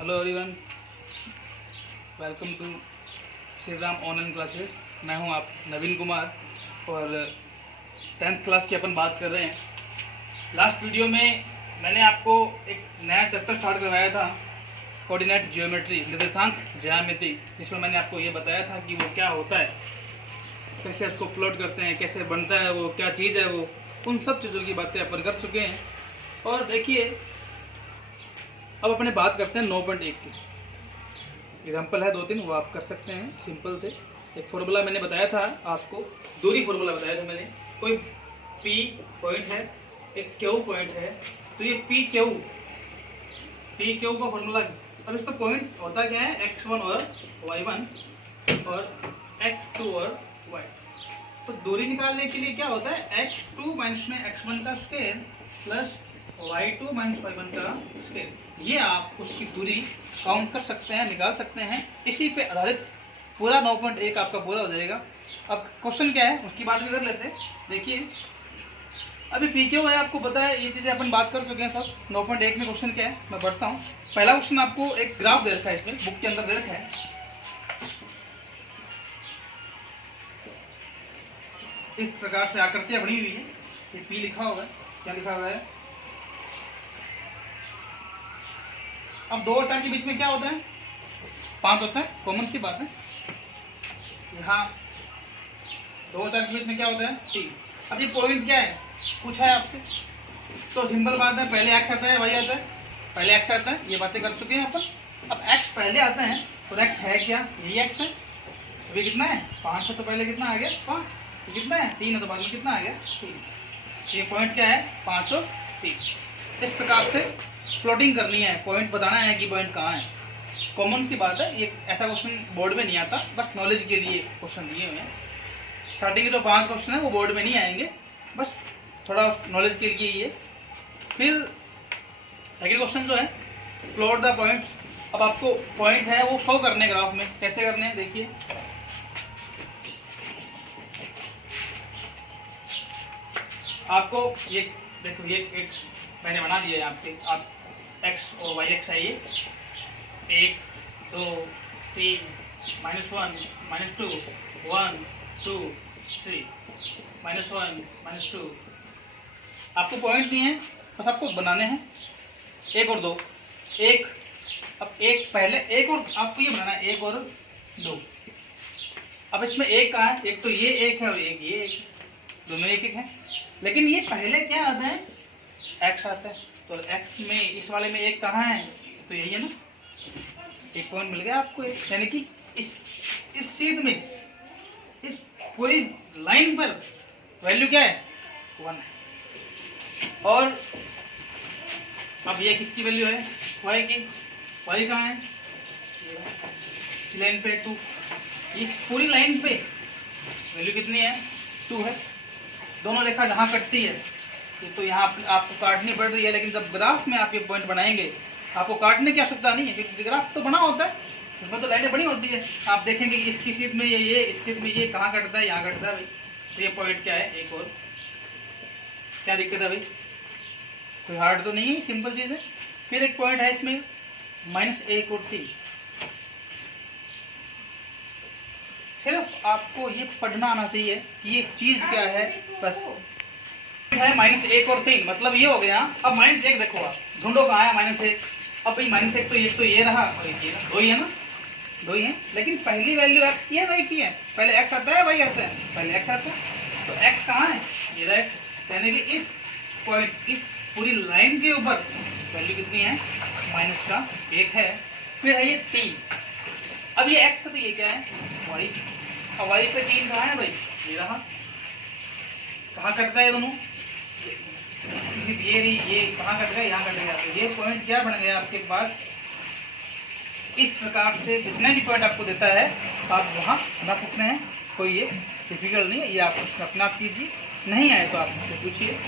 Hello everyone, welcome to Shri Ram online classes. मैं हूं आप नवीन कुमार और 10th क्लास की अपन बात कर रहे हैं। लास्ट वीडियो में मैंने आपको एक नया चैप्टर स्टार्ट करवाया था, कोऑर्डिनेट ज्योमेट्री, निर्देशांक ज्यामिति, जिसमें मैंने आपको ये बताया था कि वो क्या होता है, कैसे उसको प्लॉट करते हैं, कैसे बनता है, वो क्या चीज़ है, वो उन सब चीज़ों की बातें अपन कर चुके हैं। और देखिए, अब अपने बात करते हैं 9.1 की। एग्जाम्पल है 2-3, वो आप कर सकते हैं, सिंपल थे। एक फॉर्मूला मैंने बताया था आपको, दूरी फॉर्मूला बताया था मैंने। कोई P पॉइंट है, एक Q पॉइंट है, तो ये P Q का फॉर्मूला। अब इसका पॉइंट होता क्या है, x1 और y1 और x2 और y। तो दूरी निकालने के लिए क्या होता है, x2 माइनस में x1 का square plus y2 minus y1 का स्क्वायर। ये आप उसकी दूरी काउंट कर सकते हैं, निकाल सकते हैं। इसी पे आधारित पूरा 9.1 आपका पूरा हो जाएगा। अब क्वेश्चन क्या है उसकी बात भी कर लेते हैं। देखिए, अभी पी क्यू है, आपको पता है, ये चीज़ें अपन बात कर चुके हैं सब। 9.1 में क्वेश्चन क्या है मैं पढ़ता हूँ। पहला क्वेश्चन आपको एक ग्राफ दे रखा है, इसमें बुक के अंदर दे रखा है। इस प्रकार से आकृतियाँ बनी हुई है। ये पी लिखा होगा, क्या लिखा हुआ है। अब 2 और 4 के बीच में क्या होता है, 5 होता है, कॉमन सी बात है। यहाँ 2 और 4 के बीच में क्या होता है, 3। अब ये पॉइंट क्या है पूछा है आपसे, तो सिंपल बात है, पहले x आता है, y आता है। पहले x आता है, ये बातें कर चुके हैं अपन। अब x पहले आता है, तो x है क्या, यही x है। अभी कितना है, 5 है, तो पहले कितना आ गया 5। कितना है 3 है, तो बाद में कितना आ गया 3। ये पॉइंट क्या है 5 और 3। इस प्रकार से प्लॉटिंग करनी है, पॉइंट बताना है कि पॉइंट कहाँ है। कॉमन सी बात है, ये ऐसा क्वेश्चन बोर्ड में नहीं आता, बस नॉलेज के लिए क्वेश्चन दिए हुए हैं। स्टार्टिंग के जो 5 क्वेश्चन है वो बोर्ड में नहीं आएंगे, बस थोड़ा नॉलेज के लिए ये। फिर सेकंड क्वेश्चन जो है, प्लॉट द पॉइंट। अब आपको पॉइंट है वो शो करने ग्राफ में, कैसे करने हैं देखिए। आपको ये देखो, ये एक मैंने बना दिया है आपके, आप x और y एक्स है, ये 1 2 3 -1 -2 1 2 3 -1 -2। आपको पॉइंट दिए हैं, बस आपको बनाने हैं 1 और 2। एक, अब एक पहले, एक और आपको ये बनाना है 1 और 2। अब इसमें एक कहाँ है, एक तो ये एक है और एक ये एक, दोनों एक एक है। लेकिन ये पहले क्या आता है, x आता है। तो x में इस वाले में एक कहाँ है, तो यही है ना, एक पॉइंट मिल गया आपको एक। यानी कि इस सीध में, इस पूरी लाइन पर वैल्यू क्या है 1 है। और अब ये किसकी वैल्यू है, y की। y कहाँ है, इस लाइन पे 2। इस पूरी लाइन पे वैल्यू कितनी है 2 है। दोनों रेखा जहाँ कटती है, तो यहाँ आपको काटनी पड़ रही है, लेकिन जब ग्राफ में आप ये पॉइंट बनाएंगे आपको काटने की आवश्यकता नहीं है, क्योंकि ग्राफ तो बना होता है, उसमें तो लाइनें बनी होती है। आप देखेंगे कि इसकी शीट में ये इस शीट में ये कहाँ कटता है, यहाँ कटता है भाई। तो ये पॉइंट क्या है, एक और। क्या दिक्कत है भाई, कोई हार्ड तो नहीं है, सिंपल चीज़ है। फिर एक पॉइंट है इसमें -1 और 3। सिर्फ आपको ये पढ़ना आना चाहिए कि ये चीज़ क्या है, बस है। -1 और 3 मतलब ये हो गया। अब -1 देखो, आप ढूंढो कहाँ है -1। अब भाई -1 तो ये रहा और ये रहा, 2 ही है ना, 2 ही है। लेकिन पहली वैल्यू x की है, y की है। पहले x आता है, y आता है, पहले x आता है। तो x कहाँ है, ये रहा x। यानी कि इस पॉइंट, इस पूरी लाइन के ऊपर वैल्यू कितनी है, -1 है। फिर है ये 3। अब ये x है, तो ये क्या है y। अब y पे 3 कहाँ है भाई, ये रहा। कहाँ कटता है दोनों, ये कहाँ कट गया, यहाँ कट गया। तो ये पॉइंट क्या बन गया आपके पास। इस प्रकार से जितने भी पॉइंट आपको देता है आप वहाँ बना सकते हैं, कोई ये डिफिकल्ट नहीं है। ये आप अपना आप कीजिए, नहीं आए तो आप मुझसे पूछिए।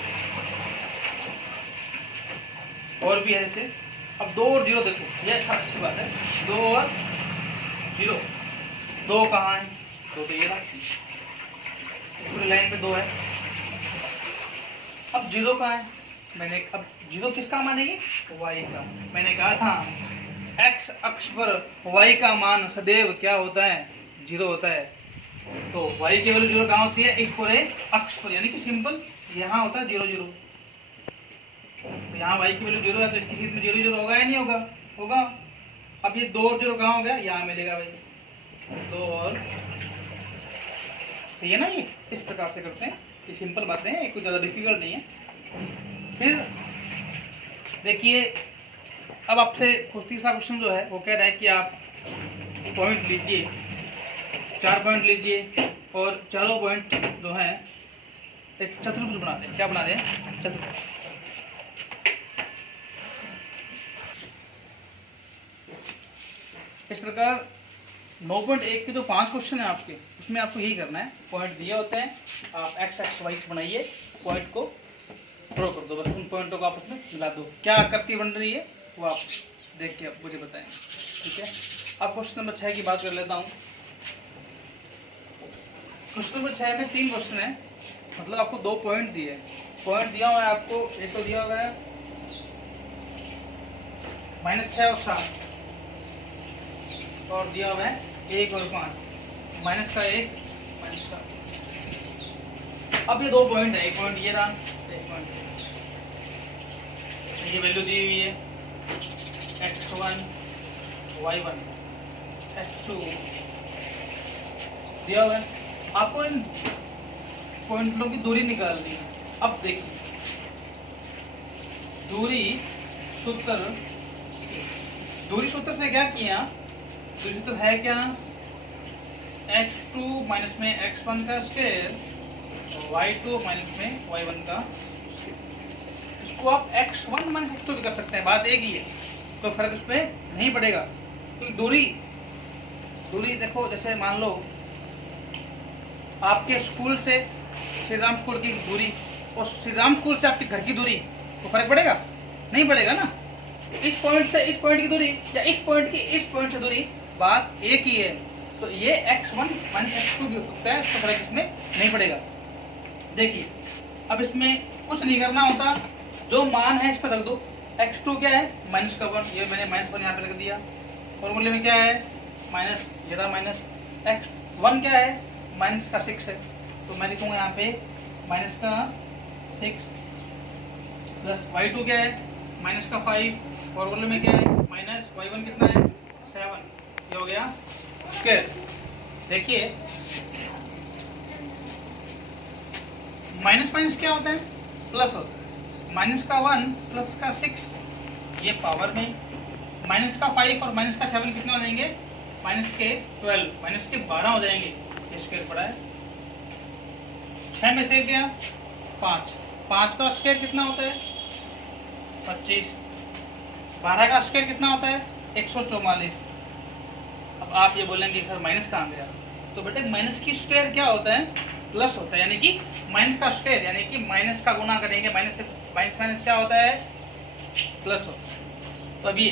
और भी है जैसे, अब 2 और 0 देखो, ये अच्छी बात है। 2 और 0, 2 कहाँ है, 2 तो ये रहा, पूरी लाइन पे 2 है। अब 0 कहाँ है, मैंने अब 0 किसका मानेगी, y का। मैंने कहा था एक्स अक्ष पर y का मान सदैव क्या होता है, 0 होता है। तो y की वैल्यू 0 कहाँ होती है, इस पूरे अक्ष पर, यानी कि सिंपल यहाँ होता है 0 0। तो यहाँ y की वैल्यू 0 है तो इसकी सीट में 0 0 होगा या नहीं होगा, होगा। अब ये 2 और 0 कहाँ हो गया, यहाँ मिलेगा भाई, 2 और, सही है ना। ये इस प्रकार से करते हैं, ये सिंपल बातें हैं, कुछ ज़्यादा डिफिकल्ट नहीं है। फिर देखिए, अब आपसे तीसरा क्वेश्चन जो है वो कह रहा है कि आप पॉइंट लीजिए, 4 पॉइंट लीजिए और चारों पॉइंट जो हैं एक चतुर्भुज बना दें। क्या बना दें, चतुर्भुज। इस प्रकार 9.1 के जो 5 क्वेश्चन है आपके, उसमें आपको यही करना है, पॉइंट दिए होते हैं, आप एक्स एक्स वाई बनाइए, पॉइंट को ड्रॉ कर दो, बस उन पॉइंटों को आपस में मिला दो। क्या आकृति बन रही है वो आप देख के मुझे बताएं, ठीक है। अब क्वेश्चन नंबर 6 की बात कर लेता हूँ। क्वेश्चन नंबर 6 में 3 क्वेश्चन है, मतलब आपको 2 पॉइंट दिए, पॉइंट दिया हुआ है आपको, एक तो दिया हुआ है -6 और 7, और दिया हुआ है 1 और 5, -1 -का। अब ये 2 पॉइंट है, एक पॉइंट ये रहा, एक पॉइंट ये वैल्यू दी हुई है x1 y1 x2 दिया हुआ है। आपको इन पॉइंटों की दूरी निकालनी है। अब देखिए, दूरी सूत्र से क्या किया, दूरी सूत्र है क्या, x2 माइनस में x1 का स्क्वायर, y2 माइनस में y1 का। इसको आप x1 माइनस x2 भी कर सकते हैं, बात एक ही है, तो फर्क उसमें नहीं पड़ेगा। तो दूरी देखो, जैसे मान लो आपके स्कूल से श्री राम स्कूल की दूरी और श्री राम स्कूल से आपके घर की दूरी, तो फर्क पड़ेगा, नहीं पड़ेगा ना। इस पॉइंट से इस पॉइंट की दूरी या इस पॉइंट की इस पॉइंट से दूरी, बात एक ही है। तो ये x1 माइनस x2 भी हो सकता है, इसका फर्क इसमें नहीं पड़ेगा। देखिए, अब इसमें कुछ नहीं करना होता, जो मान है इस पर रख दो। x2 क्या है, -1, ये मैंने -1 यहाँ पे रख दिया। फॉर्मूले में क्या है, माइनस, ये रहा माइनस। x1 क्या है, -6 है, तो मैं लिखूंगा यहाँ पे -6 प्लस y2 क्या है, -5, फॉर्मूले में क्या है, -y1 कितना है, 7, ये हो गया स्क्वायर। देखिए, माइनस क्या होता है, प्लस होता है। -1 प्लस का 6, ये पावर में, -5 और -7 कितने हो जाएंगे, -12, -12 हो जाएंगे, ये स्क्वायर पड़ा है। 6 में से गया 5 का स्क्वायर कितना होता है, 25, 12 का स्क्वायर कितना होता है, 144। अब आप ये बोलेंगे सर माइनस कहाँ गया, तो बेटे माइनस की स्क्वायर क्या होता है, प्लस होता है, यानी कि माइनस का स्क्वायर, यानी कि माइनस का गुना करेंगे, माइनस से माइनस क्या होता है, प्लस होता है। तो अभी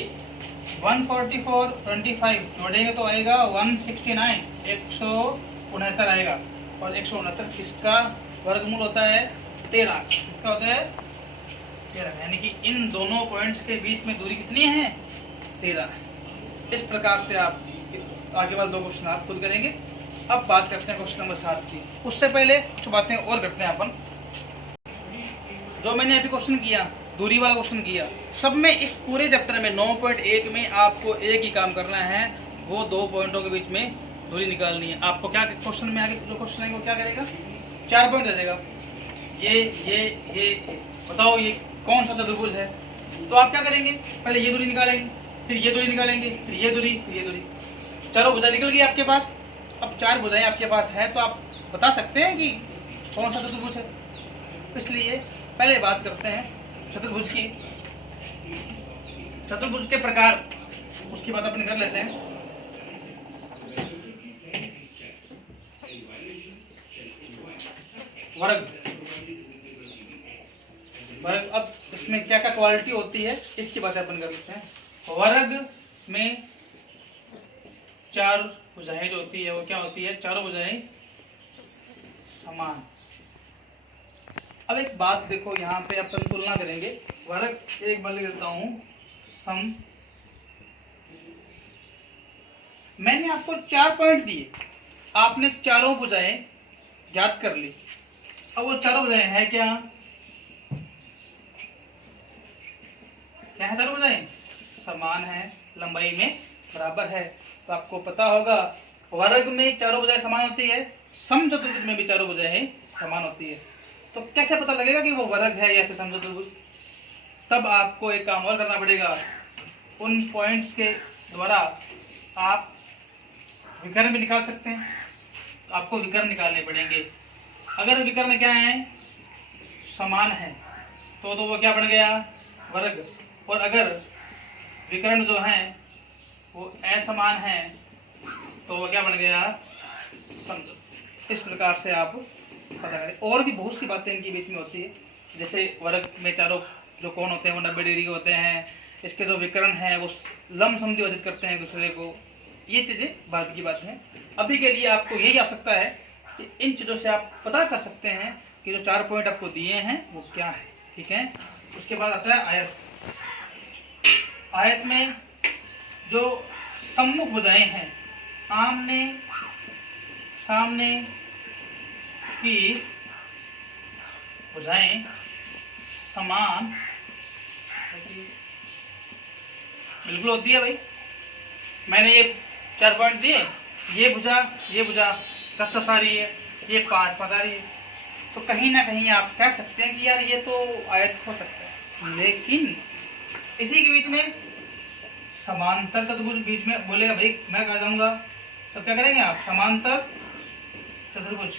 144 25 जोड़ेंगे तो आएगा 169, 169 आएगा, और 169 किसका वर्गमूल होता है, 13, किसका होता है, 13, यानी कि इन दोनों पॉइंट्स के बीच में दूरी कितनी है, 13। इस प्रकार से आप आगे वाले 2 क्वेश्चन आप खुद करेंगे। अब बात करते हैं क्वेश्चन नंबर 7 की। उससे पहले कुछ बातें और करते हैं अपन। जो मैंने अभी क्वेश्चन किया, दूरी वाला क्वेश्चन किया, सब में इस पूरे चैप्टर में 9.1 में आपको एक ही काम करना है, वो 2 पॉइंटों के बीच में दूरी निकालनी है। आपको क्या क्वेश्चन में आगे जो क्वेश्चन आएंगे वो क्या करेगा, 4 पॉइंट दे देगा, ये बताओ ये कौन सा चतुर्भुज है। तो आप क्या करेंगे, पहले ये दूरी निकालेंगे, फिर ये दूरी निकालेंगे, फिर ये दूरी, फिर ये दूरी। चलो भुजा निकल गई आपके पास। अब 4 भुजाएं आपके पास है, तो आप बता सकते हैं कि कौन सा चतुर्भुज है। इसलिए पहले बात करते हैं चतुर्भुज की, चतुर्भुज के प्रकार, उसकी बात अपन कर लेते हैं। वर्ग, अब इसमें क्या क्या क्वालिटी होती है इसकी बात अपन कर लेते हैं। वर्ग में 4 भुजाएं जो होती है वो क्या होती है, चारों भुजाएं समान। अब एक बात देखो, यहाँ पे अपन तुलना करेंगे। वर्ग एक बार लिख देता हूँ, सम मैंने आपको 4 पॉइंट दिए, आपने चारों भुजाएं ज्ञात कर ली। अब वो चारों भुजाएं है क्या है? चारों भुजाएं समान है, लंबाई में बराबर है। तो आपको पता होगा वर्ग में चारों भुजाएं समान होती है, समचतुर्भुज में भी चारों भुजाएं समान होती है। तो कैसे पता लगेगा कि वो वर्ग है या फिर समचतुर्भुज? तब आपको एक काम और करना पड़ेगा, उन पॉइंट्स के द्वारा आप विकर्ण भी निकाल सकते हैं। तो आपको विकर्ण निकालने पड़ेंगे। अगर विकर्ण क्या है? समान है तो वो क्या बन गया? वर्ग। और अगर विकर्ण जो है वो असमान है तो वो क्या बन गया? समचतुर्भुज। इस प्रकार से आप पता करें। और भी बहुत सी बातें इनके बीच में होती है, जैसे वर्ग में चारों जो कोण होते हैं वो 90 डिग्री के होते हैं, इसके जो विकर्ण है वो लंब समद्विभाजित करते हैं दूसरे को। ये चीजें बाद की बात है। अभी के लिए आपको यही आवश्यकता है कि इन चीजों से आप पता कर सकते हैं कि जो 4 पॉइंट आपको दिए हैं वो क्या है। ठीक है। उसके बाद आता है आयत। आयत में जो सम्मुख भुजाएं हैं, आमने सामने की भुजाएं समान बिल्कुल होती है भाई। मैंने ये 4 पॉइंट दिए, ये भुजा कष्ट सारी है, ये 5 पता रही है। तो कहीं ना कहीं आप कह सकते हैं कि यार ये तो आयत हो सकता है, लेकिन इसी के बीच में समांतर चतुर्भुज बीच में बोलेगा भाई मैं कर जाऊंगा, तो क्या करेंगे आप? समांतर चतुर्भुज।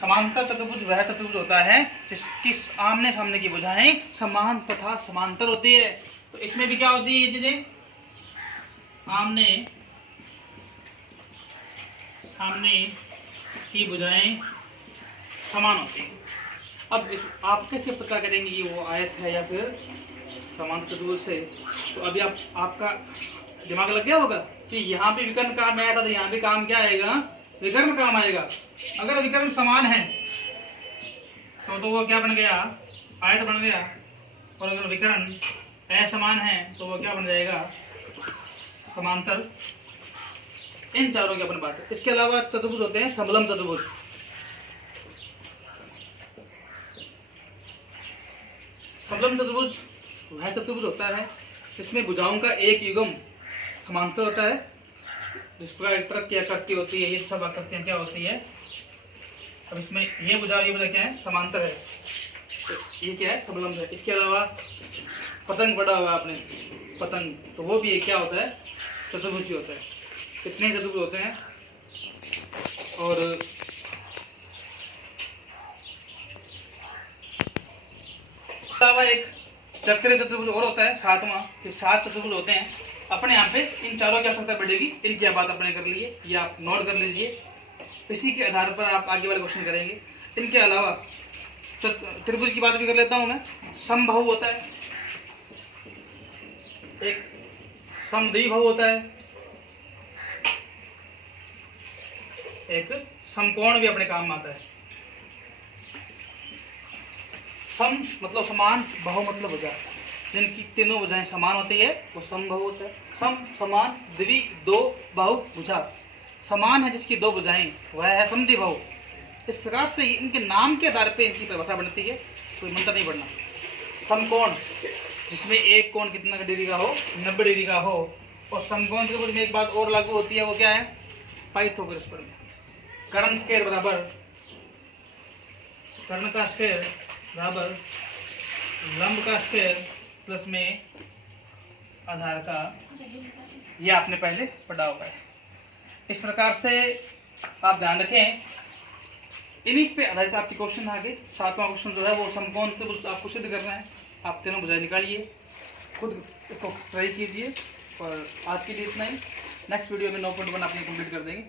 समांतर चतुर्भुज वह चतुर्भुज होता है जिसकी आमने सामने की भुजाएं समान तथा समांतर होती है। तो इसमें भी क्या होती है ये चीजें? आमने सामने की भुजाएं समान होती है। अब आप कैसे पता करेंगे कि वो आयत है या फिर समांतर चतुर्भुज से? तो अभी आपका दिमाग लग गया होगा कि यहाँ पे विकर्ण काम आया था, तो यहाँ पे काम क्या आएगा? विकर्ण काम आएगा। अगर विकर्ण समान है तो वो क्या बन गया? आयत बन गया। और अगर विकर्ण असमान है तो वो क्या बन जाएगा? समांतर। इन चारों की अपन बात है। इसके अलावा चतुर्भुज होते हैं समलंब चतुर्भुज। समलंब चतुर्भुज वह चतुर्भुज होता है जिसमें भुजाओं का एक युग्म समांतर होता है। जिस प्रकार एक ट्रक की आकृति होती है, ये सब आकृतियां क्या होती है? अब इसमें ये भुजा क्या है? समांतर है। तो ये क्या है? समलंब है। इसके अलावा पतंग पढ़ा हुआ आपने, पतंग, तो वो भी क्या होता है? चतुर्भुज ही होता है। कितने चतुर्भुज होते हैं? और अलावा एक चक्रीय चतुर्भुज और होता है, 7वां। ये 7 चतुर्भुज होते हैं। अपने यहाँ पे इन चारों की आवश्यकता पड़ेगी। इनकी बात अपने कर लीजिए, ये आप नोट कर लीजिए। इसी के आधार पर आप आगे वाले क्वेश्चन करेंगे। इनके अलावा त्रिभुज की बात भी कर लेता हूं मैं। समबाहु होता है, एक समद्विबाहु होता है, एक समकोण भी अपने काम में आता है। सम मतलब समान, बहु मतलब भुजा। जिनकी तीनों भुजाएं समान होती है वो समबाहु होता है। सम समान द्वि दो बाहु भुजा। समान है जिसकी 2 भुजाएं वह है समद्विबाहु। इस प्रकार से इनके नाम के आधार पर इनकी परिभाषा बनती है, कोई मंत्र नहीं पढ़ना। समकोण जिसमें एक कोण कितना डिग्री का हो? 90 डिग्री का हो। और समकोण त्रिभुज में एक बात और लागू होती है, वो क्या है? पाइथागोरस प्रमेय। कर्ण स्क्वायर बराबर कर्ण का स्क्वायर बराबर लंब का स्क्वायर प्लस में आधार का। ये आपने पहले पढ़ा होगा। इस प्रकार से आप ध्यान रखें, इन्हीं पे आधारित आपके क्वेश्चन आगे। 7वां क्वेश्चन जो है वो समकोण त्रिभुज आपको सिद्ध करना है। आप तीनों भुजाएं निकालिए, खुद इसको ट्राई कीजिए। और आज के लिए इतना ही। नेक्स्ट वीडियो में 9.1 अपने कंप्लीट कर देंगे।